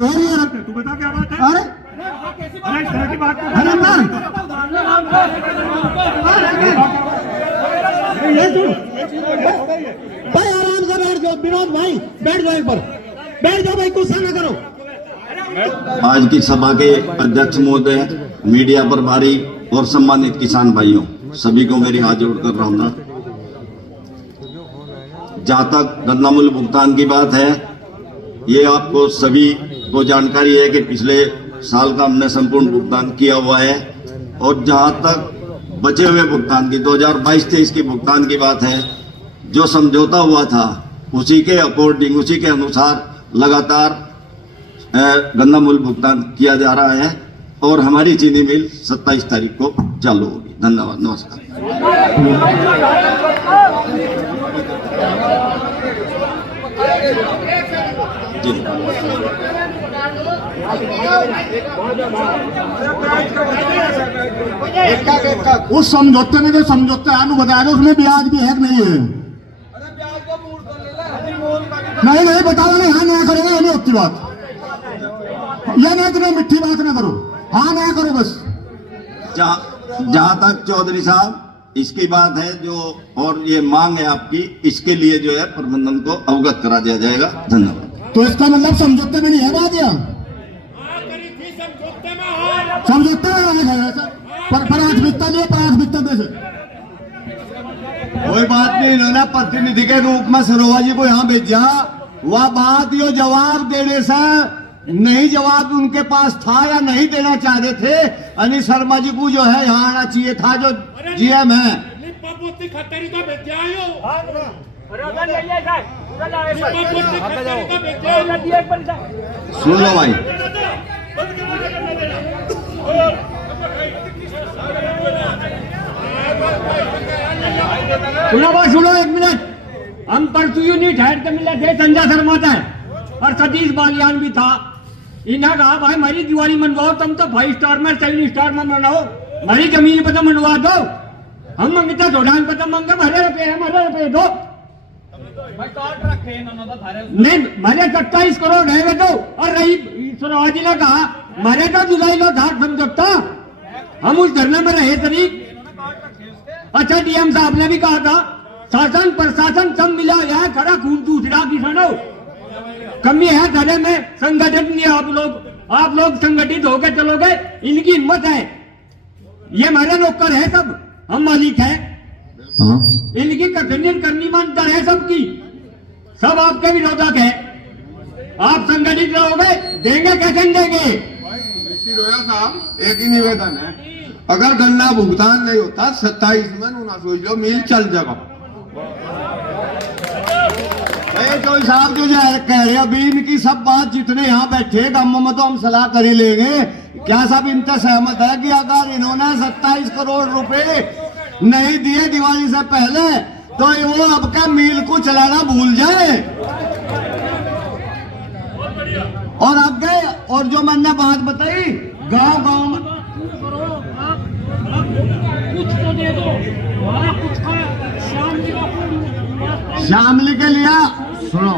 तू बता क्या बात है? अरे अरे इस तरह की बात अरे ना ये सुन भाई, आराम से बैठ जाओ विनोद भाई, बैठ जाओ, एक बार बैठ जाओ भाई, गुस्सा ना करो। आज की सभा के अध्यक्ष महोदय, मीडिया प्रभारी और सम्मानित किसान भाइयों, सभी को मेरी हाथ जोड़कर रहूंगा। जहां तक गन्ना मूल्य भुगतान की बात है, ये आपको सभी को जानकारी है कि पिछले साल का हमने संपूर्ण भुगतान किया हुआ है। और जहां तक बचे हुए भुगतान की 2022-23 की भुगतान की बात है, जो समझौता हुआ था उसी के अकॉर्डिंग, उसी के अनुसार लगातार गन्ना मूल्य भुगतान किया जा रहा है और हमारी चीनी मिल 27 तारीख को चालू होगी। धन्यवाद, नमस्कार। उस समझौते में जो समझौता है बताया था, उसमें ब्याज भी है कि नहीं है? नहीं नहीं बताओ नहीं, हाँ नया करेगा, ये नहीं होती बात, ये नहीं तुम्हें मिट्टी बात ना करो, हाँ नया करो बस। जहां तक चौधरी साहब इसकी बात है जो, और ये मांग है आपकी, इसके लिए जो है प्रबंधन को अवगत करा दिया जाएगा। धन्यवाद। तो इसका मतलब समझौते में नहीं है बात, या समझौते में है प्राथमिकता नहीं है, प्राथमिकता में से कोई बात नहीं। इन्होंने प्रतिनिधि के रूप में सरोवा जी को यहाँ भेजा, वह बात यो जवाब देने से नहीं, जवाब उनके पास था या नहीं देना चाहते थे। अनिल शर्मा जी को जो है यहाँ आना चाहिए था, जो जीएम है। सुन लो भाई, सुनो एक मिनट। हम परसों यूनिट हेड के मिले थे, संजय शर्मा था और सतीश बालियान भी था। इन्हें कहा भाई हमारी दिवाली मनवाओ, तुम तो 5 स्टार में 7 स्टार में मनाओ, हमारी जमीन पर तो मनवा दो। हम मंगते जोड़ान पर तो मंगे, हमारे रुपये दो। नहीं मेरे 27 करोड़ है तो। और रही सरोजी ने कहा मेरे तो जुलाई लो घाट समझौता, हम उस धरने में रहे शरीक। अच्छा डीएम साहब ने भी कहा था शासन प्रशासन सब मिला है, खड़ा खून दूसरा किसानों, कमी है धरने में, संगठित नहीं है आप लोग संगठित होकर चलोगे, इनकी हिम्मत है। ये हमारे नौकर है सब, हम मालिक है, इनकी कथन करनी मानता है सबकी, सब आपके विरोधक है। आप संगठित रहोगे, देंगे कैसे देंगे? साहब एक ही निवेदन है, अगर गन्ना भुगतान नहीं होता 27 में ना सोच लो मिल चल जाएगा। भाई साहब जो कह रहे अभी इनकी सब बात, जितने यहाँ बैठे गांव में तो हम सलाह कर ही लेंगे। क्या सब इनसे सहमत है कि अगर इन्होंने 27 करोड़ रुपए नहीं दिए दिवाली से पहले तो वो अब का मिल को चलाना भूल जाए? और अब गए, और जो मैंने बात बताई गांव में कुछ तो दे दो, कुछ शामली के लिए सुनो,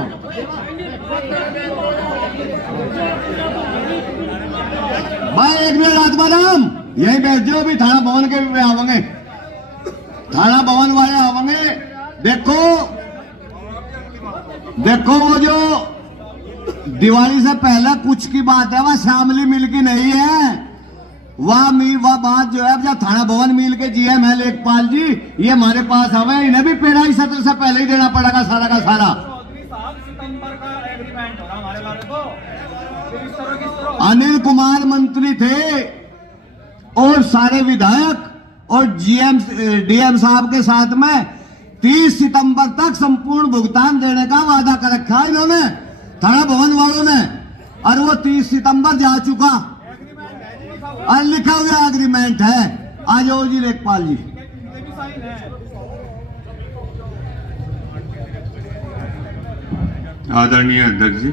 भाई एक मिनट रात मैडम यही बैठ जाओ, अभी थाना भवन के भी आवेंगे, थाना भवन वाले आवेंगे। देखो वो जो दिवाली से पहले कुछ की बात है, वह शामली मिल की नहीं है। वह बात जो है, जब थाना भवन मिल के जीएम है लेखपाल जी, ये हमारे पास आवे, इन्हें भी पेराई सत्र से पहले ही देना पड़ेगा सारा का सारा। अनिल कुमार मंत्री थे और सारे विधायक और डीएम साहब के साथ में 30 सितंबर तक संपूर्ण भुगतान देने का वादा कर रखा है इन्होंने, थाना भवन वालों ने, और वो 30 सितंबर जा चुका और लिखा हुआ एग्रीमेंट है। आ जाओ जी लेखपाल जी। आदरणीय अध्यक्ष जी,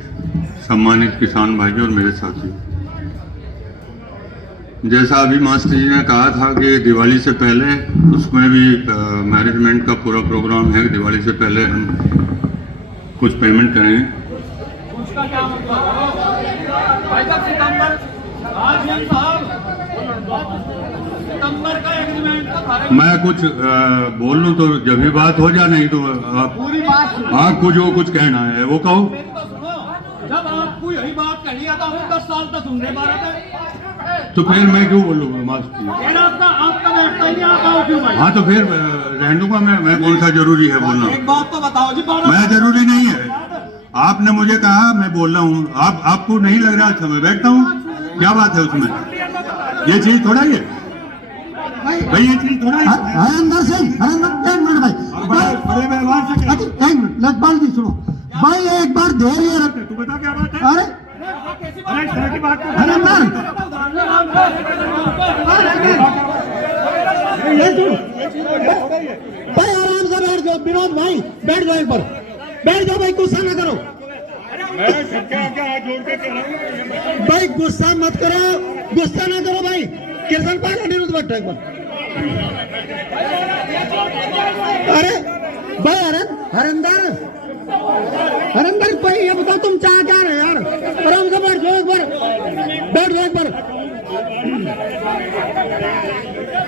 सम्मानित किसान भाइयों और मेरे साथी, जैसा अभी मास्टर जी ने कहा था कि दिवाली से पहले, उसमें भी मैनेजमेंट का पूरा प्रोग्राम है, दिवाली से पहले हम कुछ पेमेंट करेंगे। सितंबर का एग्रीमेंट तो मैं कुछ बोल लूं तो जब भी बात हो जाए, नहीं तो आपको जो कुछ कहना है वो कहो। जब आपको यही बात कहनी है तो हम 10 साल तक सुनने पा रहे थे। तो फिर मैं क्यों बोलूंगा मास्टर? फिर आपका बैठता ही नहीं, आप आओ क्यों भाई? हाँ तो फिर रहने दूंगा मैं कौन सा जरूरी है बोलना? एक बात तो बताओ जी, मैं जरूरी नहीं है, आपने मुझे कहा मैं बोल रहा हूँ, आपको नहीं लग रहा अच्छा मैं बैठता हूँ, क्या बात है उसमें? ये चीज थोड़ा ही है भाई, ये चीज थोड़ा ही है। हरिंदर सिंह, हरिंदर, एक मिनट भाई, बड़े व्यवहार से क्या? एक मिनट, लेखपाल जी सुनो भाई, एक बार धैर्य रख। तू बता क्या बात है? अरे अरे इस तरह की बात तो हरिंदर, ये सुन भाई, आराम से बैठ जाओ। विनोद भाई बैठ जाओ, एक बार बैठ जाओ भाई, गुस्सा ना करो मैं सबके आगे हाथ जोड़ के कह रहा हूँ भाई, गुस्सा मत करो, गुस्सा ना करो भाई। किशन पाल अनिरुद्ध भट्ट एक बार। अरे भाई हरिंदर, हरिंदर भाई ये बताओ तुम चाह क्या रहे यार? आराम से बैठ जाओ, एक बार बैठ जाओ, एक बार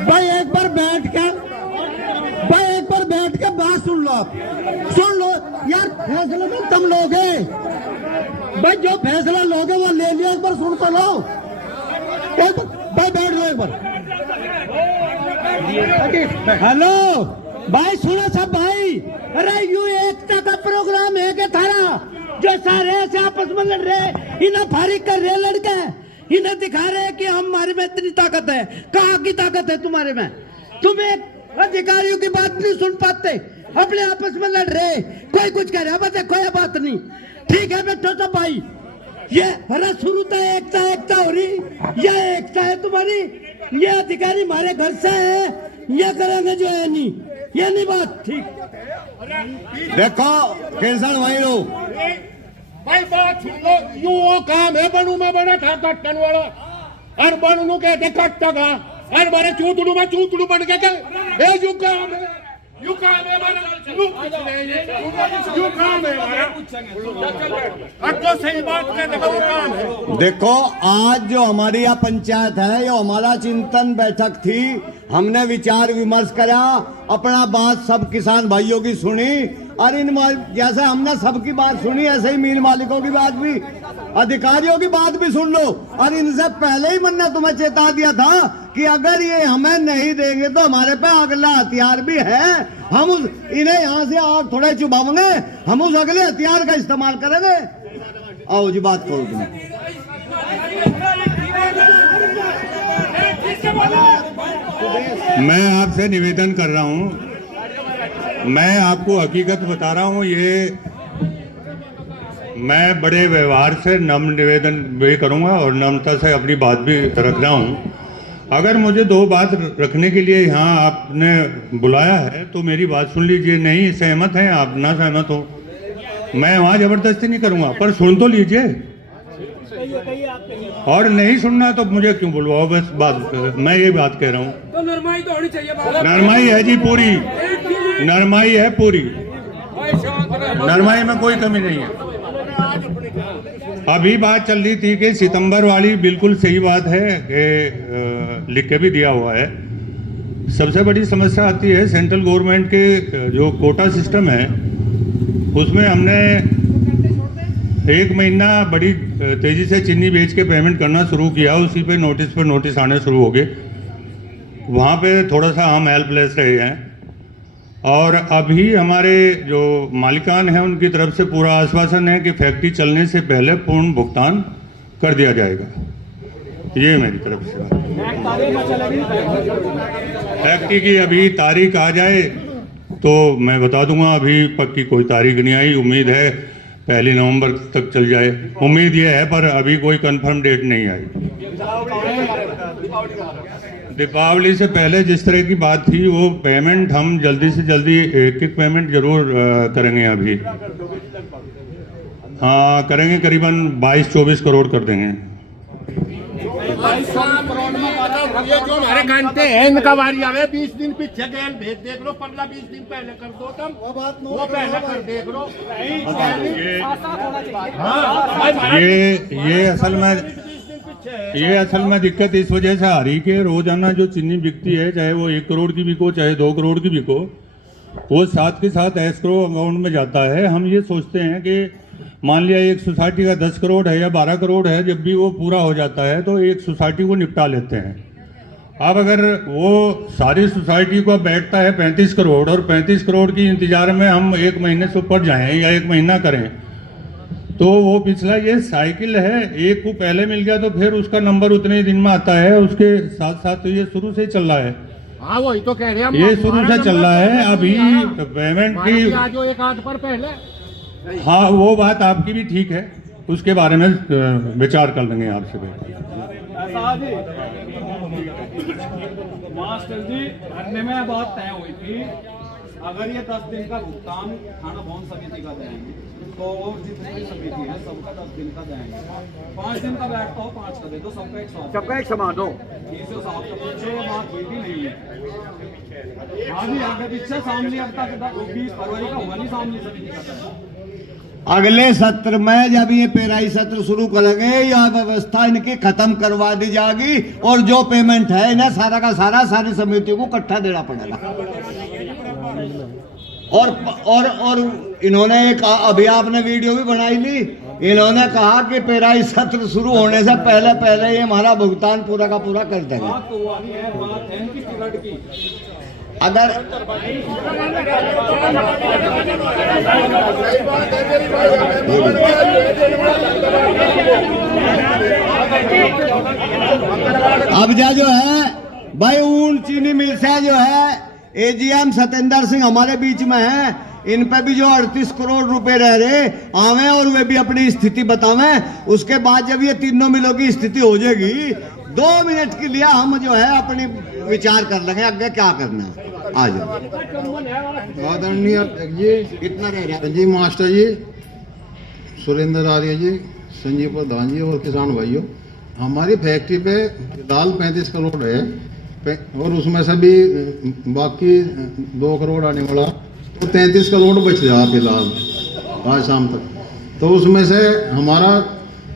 भाई, एक बार बैठ के भाई, एक बार बैठ के बात सुन लो। आप सुन लो यार, फैसला तो तुम लोगे भाई, जो फैसला लोगे वो ले लिया, एक बार सुन तो लो। एक भाई बैठ जाओ एक बार। हेलो भाई, सुनो सब भाई, अरे यू एकता का प्रोग्राम है क्या थारा? जो सारे ऐसे आपस में लड़ रहे, इन्हें फारिग कर रहे लड़के, इन्हें दिखा रहे कि हमारे में इतनी ताकत है। कहाँ की ताकत है तुम्हारे में? तुम एक अधिकारियों की बात नहीं सुन पाते, अपने आपस में लड़ रहे, कोई कुछ कह रहा, बस कोई बात नहीं। ठीक है बैठो सब भाई, ये अरे शुरू तो एकता एकता हो रही, ये एकता है तुम्हारी, ये अधिकारी हमारे घर से है, ये करेंगे जो है नहीं, ये नहीं बात ठीक। देखो केसर भाई लोग, भाई बात सुन लो, यू वो काम है बनू में बना था कट्टन वाला, और बनू नु कहते कट्टा का, और मारे चूतड़ू में चूतड़ू बन के क्या? ए यू काम है मारा, यू काम है मारा। अब तो सही बात कहते वो काम है। देखो आज जो हमारी यह पंचायत है, ये हमारा चिंतन बैठक थी, हमने विचार विमर्श करा, अपना बात सब किसान भाइयों की सुनी, और इन जैसे हमने सबकी बात सुनी ऐसे ही मील मालिकों की बात भी, अधिकारियों की बात भी सुन लो। और इनसे पहले ही मैंने तुम्हें चेता दिया था कि अगर ये हमें नहीं देंगे तो हमारे पे अगला हथियार भी है, हम उस इन्हें यहाँ से आग थोड़े चुभाएंगे, हम उस अगले हथियार का इस्तेमाल करेंगे। आओ जी बात करो तुम। मैं आपसे निवेदन कर रहा हूं, मैं आपको हकीकत बता रहा हूं, ये मैं बड़े व्यवहार से नम्र निवेदन भी करूंगा और नम्रता से अपनी बात भी रख रहा हूं। अगर मुझे दो बात रखने के लिए यहाँ आपने बुलाया है तो मेरी बात सुन लीजिए। नहीं सहमत हैं आप, ना सहमत हो, मैं वहाँ जबरदस्ती नहीं करूँगा, पर सुन तो लीजिए। और नहीं सुनना तो मुझे क्यों बुलवाओ, बस बात मैं ये बात कह रहा हूँ। तो नरमाई तो होनी चाहिए, नरमाई है जी पूरी, नरमाई है पूरी, नरमाई में कोई कमी नहीं है। अभी बात चल रही थी कि सितंबर वाली, बिल्कुल सही बात है कि लिख के भी दिया हुआ है। सबसे बड़ी समस्या आती है सेंट्रल गवर्नमेंट के जो कोटा सिस्टम है, उसमें हमने एक महीना बड़ी तेजी से चीनी बेच के पेमेंट करना शुरू किया, उसी पे नोटिस आने शुरू हो गए। वहाँ पे थोड़ा सा हम हेल्पलेस रहे हैं, और अभी हमारे जो मालिकान हैं उनकी तरफ से पूरा आश्वासन है कि फैक्ट्री चलने से पहले पूर्ण भुगतान कर दिया जाएगा। ये मेरी तरफ से फैक्ट्री की अभी तारीख आ जाए तो मैं बता दूंगा, अभी पक्की कोई तारीख नहीं आई, उम्मीद है 1 नवंबर तक चल जाए, उम्मीद ये है, पर अभी कोई कंफर्म डेट नहीं आई। दीपावली से पहले जिस तरह की बात थी वो पेमेंट हम जल्दी से जल्दी एक पेमेंट जरूर करेंगे। अभी हाँ करेंगे, करीबन 22-24 करोड़ कर देंगे। ये जो हमारे कांटे हैं इनका बारी आवे, 20 दिन पीछे गैल भेज देख लो, 15-20 दिन पहले कर दो तुम, वो पहले कर देख लो। ये असल में ये असल में दिक्कत इस वजह से आ रही कि रोजाना जो चीनी बिकती है, चाहे वो 1 करोड़ की बिको चाहे 2 करोड़ की बिको, वो साथ के साथ एस्क्रो अकाउंट में जाता है। हम ये सोचते हैं कि मान लिया एक सोसाइटी का 10 करोड़ है या 12 करोड़ है, जब भी वो पूरा हो जाता है तो एक सोसाइटी को निपटा लेते हैं। अब अगर वो सारी सोसाइटी को बैठता है 35 करोड़ और 35 करोड़ की इंतजार में हम 1 महीने से ऊपर जाएं या 1 महीना करें, तो वो पिछला ये साइकिल है, एक को पहले मिल गया तो फिर उसका नंबर उतने ही दिन में आता है। उसके साथ साथ तो ये शुरू से चल रहा है, हाँ वही तो कह रहे हैं, ये शुरू से चल रहा है। अभी पेमेंट की आज एक आध पर पहले, हाँ वो बात आपकी भी ठीक है, उसके बारे में विचार कर लेंगे आपसे बैठ। मास्टर जी, धरने में बात तय हुई थी, अगर ये 10 दिन का भुगतान थाना भवन समिति का देंगे तो और जितनी समिति है सबका 10 दिन का देंगे। 5 दिन का बैठता हो 5 का दे दो, सबका एक समान हो। इसे साहब तो पूछो, बात हुई भी नहीं है। हाँ जी, आगे पीछे सामने अब तक 20 फरवरी का हुआ नहीं सामने समिति का। अगले सत्र में जब ये पेराई सत्र शुरू करेंगे, यह व्यवस्था इनकी खत्म करवा दी जाएगी और जो पेमेंट है इन्हें सारा का सारा सारी समितियों को इकट्ठा देना पड़ेगा। और इन्होंने एक अभी आपने वीडियो भी बनाई ली, इन्होंने कहा कि पेराई सत्र शुरू होने से पहले पहले ये हमारा भुगतान पूरा का पूरा कर देंगे। अगर अब जो है भाई ऊन चीनी मिल से जो है एजीएम सतेंद्र सिंह हमारे बीच में है, इन पे भी जो 38 करोड़ रुपए रह रहे आवे और वे भी अपनी स्थिति बतावे। उसके बाद जब ये तीनों मिलों की स्थिति हो जाएगी, 2 मिनट के लिए हम जो है अपनी विचार कर लेंगे आगे क्या करना है। आ जाओ आदरणीय जी, कितना रह रहा है? संजीव मास्टर जी, सुरेंद्र आर्य जी, संजीव प्रधान जी और किसान भाइयों, हमारी फैक्ट्री पे दाल 35 करोड़ है और उसमें से भी बाकी 2 करोड़ आने वाला तो 33 करोड़ बच रहा फिलहाल आज शाम तक। तो उसमें से हमारा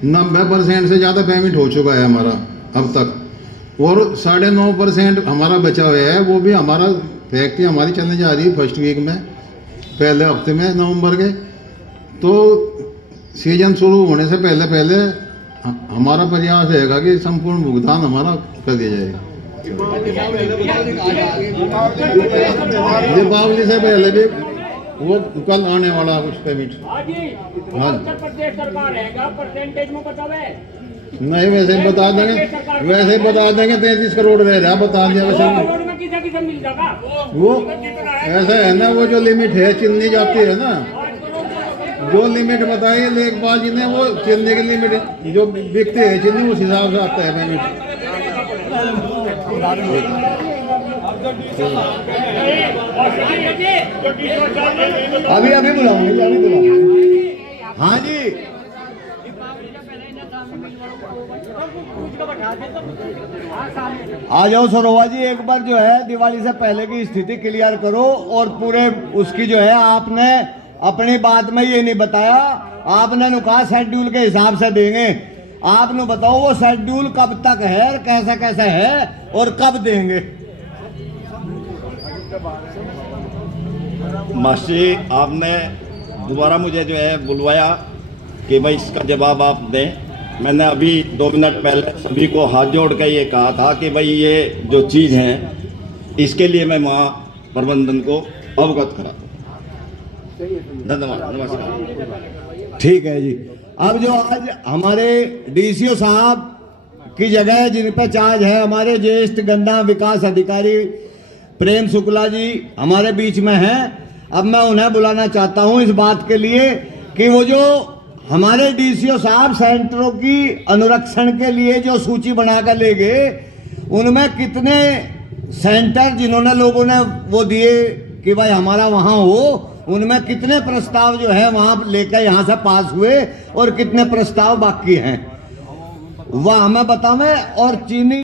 90% से ज़्यादा पेमेंट हो चुका है हमारा अब तक, और 9.5% हमारा बचा हुआ है। वो भी हमारा फैक्ट्री हमारी चलने जा रही है फर्स्ट वीक में, पहले हफ्ते में नवंबर के। तो सीजन शुरू होने से पहले पहले हमारा प्रयास रहेगा कि संपूर्ण भुगतान हमारा कर दिया जाएगा। दीपावली से पहले भी वो कल आने वाला कुछ पेमेंट। हाँ नहीं, वैसे बता देंगे 33 करोड़ रह रहा, बता दिया वैसे। वो ऐसा है ना, वो जो लिमिट है चीनी जाती है ना, जो लिमिट बताई लेखपाल जी ने, वो चीनी की लिमिट जो बिकती है चीनी उस हिसाब से आता है पेमेंट। अभी बुलाऊंगे। हाँ जी, आ जाओ सरोवा जी, एक बार जो है दिवाली से पहले की स्थिति क्लियर करो। और पूरे उसकी जो है आपने अपनी बात में ये नहीं बताया, आपने कहा शेड्यूल के हिसाब से देंगे। आपने बताओ वो शेड्यूल कब तक है और कैसे कैसे है और कब देंगे। मास्टर जी, आपने दोबारा मुझे जो है बुलवाया कि भाई इसका जवाब आप दें। मैंने अभी 2 मिनट पहले सभी को हाथ जोड़ कर ये कहा था कि भाई ये जो चीज़ है इसके लिए मैं वहाँ प्रबंधन को अवगत करा। धन्यवाद, नमस्कार। ठीक है जी। अब जो आज हमारे डीसीओ साहब की जगह जिन पर चार्ज है हमारे ज्येष्ठ गन्ना विकास अधिकारी प्रेम शुक्ला जी हमारे बीच में हैं। अब मैं उन्हें बुलाना चाहता हूं इस बात के लिए कि वो जो हमारे डीसीओ साहब सेंटरों की अनुरक्षण के लिए जो सूची बनाकर ले गए, उनमें कितने सेंटर जिन्होंने लोगों ने वो दिए कि भाई हमारा वहां हो, उनमें कितने प्रस्ताव जो है वहां लेकर यहां से पास हुए और कितने प्रस्ताव बाकी हैं वह हमें बतावें। और चीनी